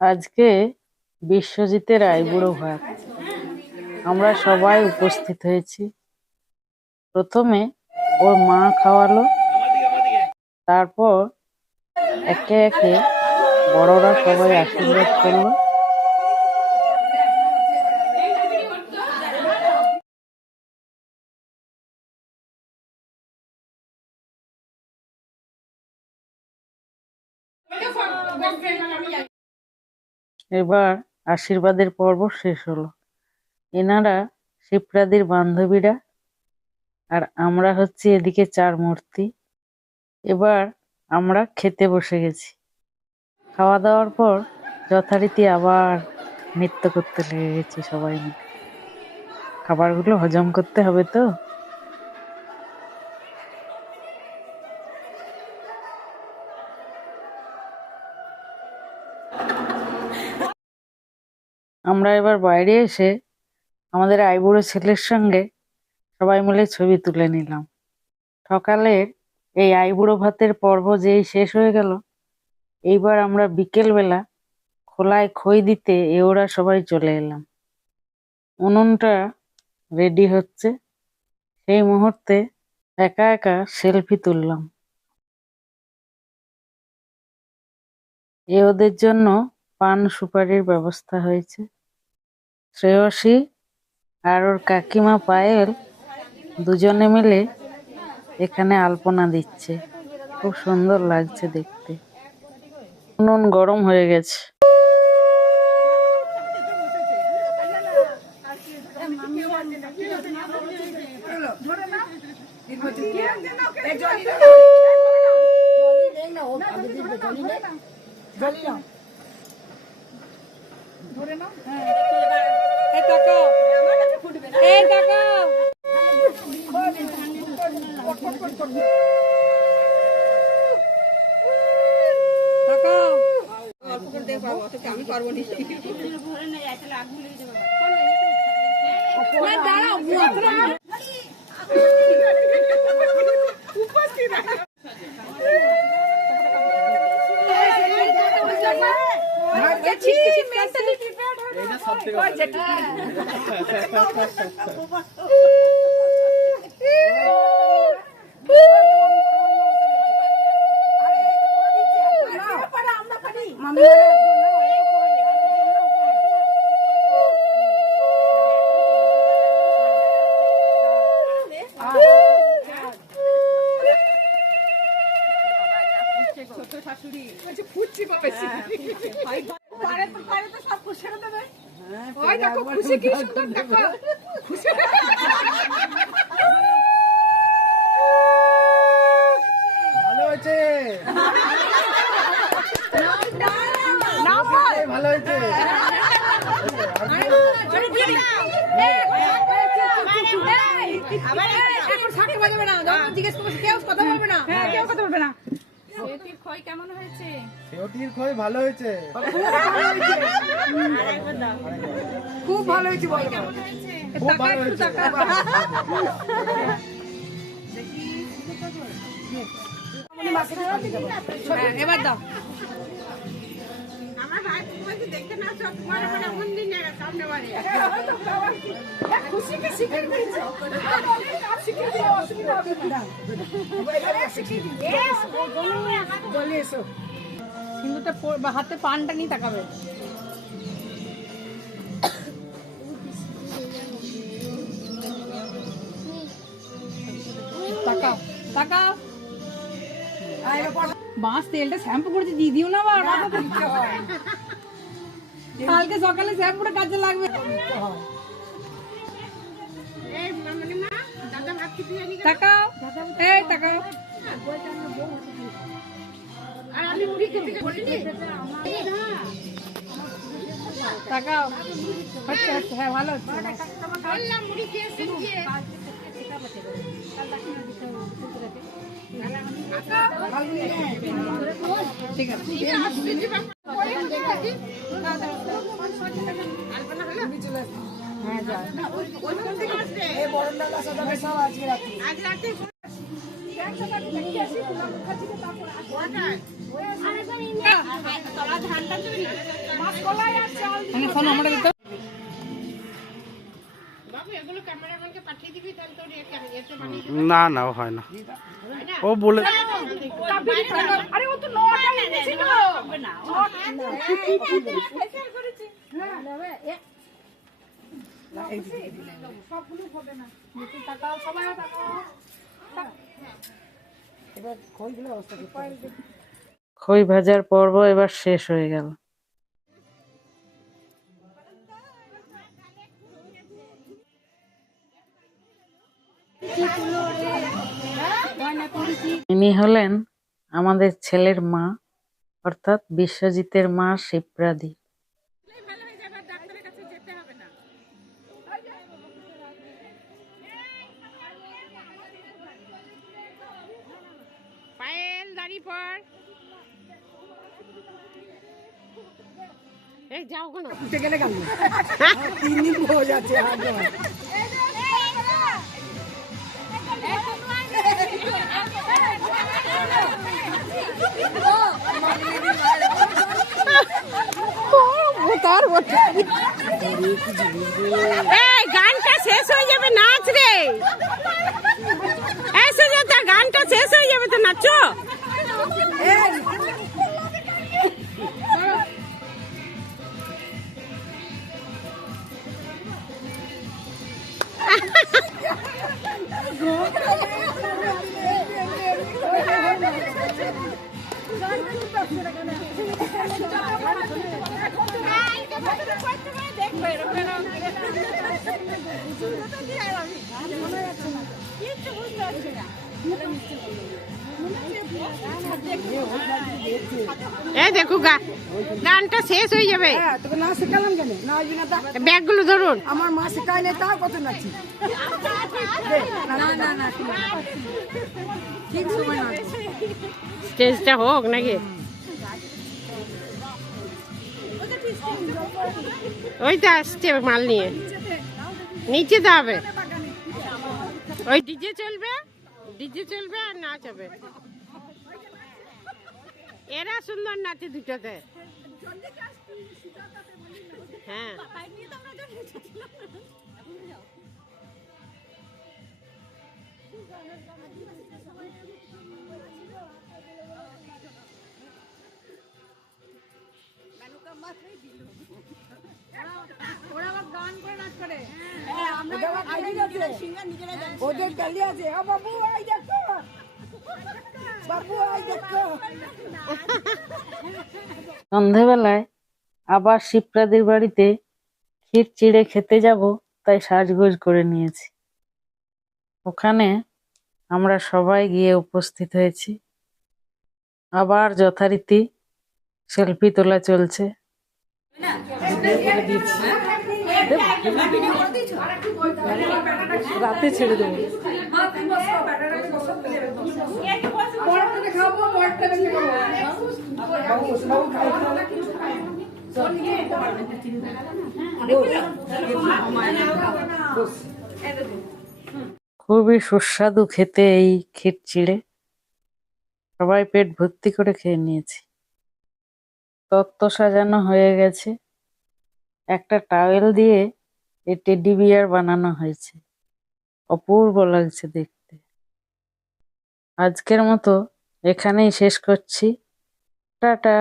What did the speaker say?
আজকে বিশ্বজিতের আইবুড়ো ভাত। আমরা সবাই উপস্থিত হয়েছি। প্রথমে ওর মা খাওয়ালো, তারপর একে একে বড়রা সবাই আশীর্বাদ করলো। এবার আশীর্বাদের পর্ব শেষ হলো। এনারা শিপ্রাদির বান্ধবীরা, আর আমরা হচ্ছি এদিকে চার মূর্তি। এবার আমরা খেতে বসে গেছি। খাওয়া দাওয়ার পর যথারীতি আবার নৃত্য করতে লেগে গেছি সবাই মিলে। খাবারগুলো হজম করতে হবে তো। আমরা এবার বাইরে এসে আমাদের আইবুড়ো ছেলের সঙ্গে সবাই মিলে ছবি তুলে নিলাম। সকালের এই আইবুড়ো ভাতের পর্ব যেই শেষ হয়ে গেল, এইবার আমরা বিকেল বেলা খোলায় খই দিতে ওরা সবাই চলে এলাম। উনুনটা রেডি হচ্ছে, সেই মুহূর্তে একা একা সেলফি তুললাম। ওদের জন্য পান সুপারির ব্যবস্থা হয়েছে। শ্রেয়সী আর ওর কাকিমা পায়েল দুজনে মিলে এখানে আলপনা দিচ্ছে। খুব সুন্দর লাগছে দেখতে। উনুন গরম হয়ে গেছে। আমি পারবো খুব ভালো হয়েছে। এবার দাও। আমার ভাই দেখতে না সব তোমার মন্দির সামনে বাড়ি খুশিকে শিখে দিয়েছে। সিঁদুরটা হাতে পানটা নিয়ে তাকাবে। তাকাও তাকাও। বাঁশ তেলটা শ্যাম্পু করেছি দিয়ে দিও না। আবার কালকে সকালে শ্যাম্পুটা কাজে লাগবে। তাকাও এই তাকাও। তাকাও। আচ্ছা আচ্ছা, হ্যাঁ ভালো হচ্ছে। ঠিক আছে হ্যাঁ যা ধানটা ফোন আমরা দিতে না না ও হয় না, ও বলে আরে ও তো নটা এনেছিল সবগুলো হবে না টাকাও সবাই টাকাও এবার খইগুলো অবস্থা খই ভাজার পর্ব এবার শেষ হয়ে গেল। ইনি হলেন আমাদের ছেলের মা, অর্থাৎ বিশ্বজিতের মা শিপ্রাদি। পায়েল দাঁড়ি পর, এই যাও কেন গেলে কেন 3 দিন হয়ে যাচ্ছে আগে এই গানটা শেষ হয়ে যাবে, নাচ রে। এই সুজাতা, গানটা শেষ হয়ে যাবে তো নাচো। এই দেখো গানটা শেষ হয়ে যাবে। তোকে না শেখালাম কেন? না আসবি না তা? ব্যাগগুলো ধরুন। আমার মা শেখায় না, তাও কত নাচি। না ঠিক সময় না স্টেজটা হোক নাকি? ওই তো আসছে মাল নিয়ে, নিচে তো হবে। ওই ডিজে চলবে, ডিজে চলবে আর নাচ হবে। এরা সুন্দর নাচে দুটোতে। হ্যাঁ ওদের গালি আছে। ও বাবু আই দেখো, বাবু আই দেখো। সন্ধেবেলায় আবার শিপ্রাদির বাড়িতে ক্ষীর চিড়ে খেতে যাব, তাই সাজগোজ করে নিয়েছি। ওখানে আমরা সবাই গিয়ে উপস্থিত হয়েছি। আবার যথারীতি সেলফি তোলা চলছে। রাতে ছেড়ে দেবো। খুবই সুস্বাদু খেতে এই ক্ষীর চিড়ে। সবাই পেট ভর্তি করে খেয়ে নিয়েছি। তত্ত্ব সাজানো হয়ে গেছে। একটা টাওয়েল দিয়ে এই টেডি বিয়ার বানানো হয়েছে, অপূর্ব লাগছে দেখতে। আজকের মতো এখানেই শেষ করছি। টাটা।